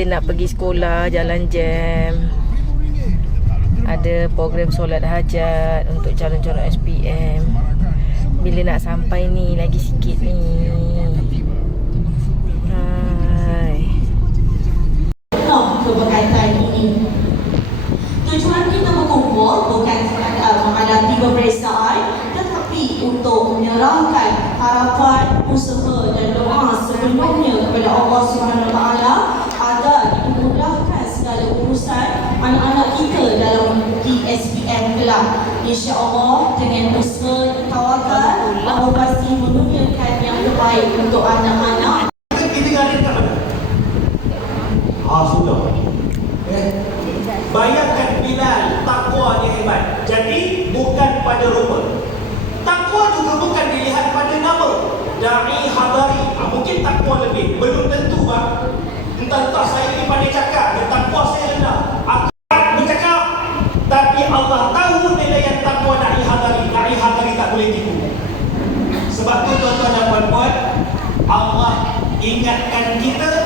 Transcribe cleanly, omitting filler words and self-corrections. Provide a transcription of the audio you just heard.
bila nak pergi sekolah, jalan jam. Ada program solat hajat untuk calon-calon SPM. Bila nak sampai ni, lagi sikit ni. Hai. Keberkaitan ini, tujuan kita berkumpul bukan sekadar menghadapi peperiksaan, tetapi untuk menyerahkan harapan, usaha dan doa sepenuhnya kepada Allah Subhanahu Wa Taala agar dimudahkan segala urusan anak-anak kita dalam mengikuti SPM kelak. InsyaAllah dengan usaha dan tawakal, Allah pasti menunjukkan yang terbaik untuk anak-anak. Sudah. Bayangkan Bilal, takwa dia hebat. Jadi bukan pada rupa. Takwa juga bukan dilihat pada nama. Da'i hadari. Mungkin takwa lebih. Belum tentu bang. Entah-entah saya ni pandai cakap, dan takwa saya rendah. Aku bercakap, tapi Allah tahu nilai yang takwa da'i hadari. Da'i hadari tak boleh tipu. Sebab tu tuan-tuan dan puan-puan, Allah ingatkan kita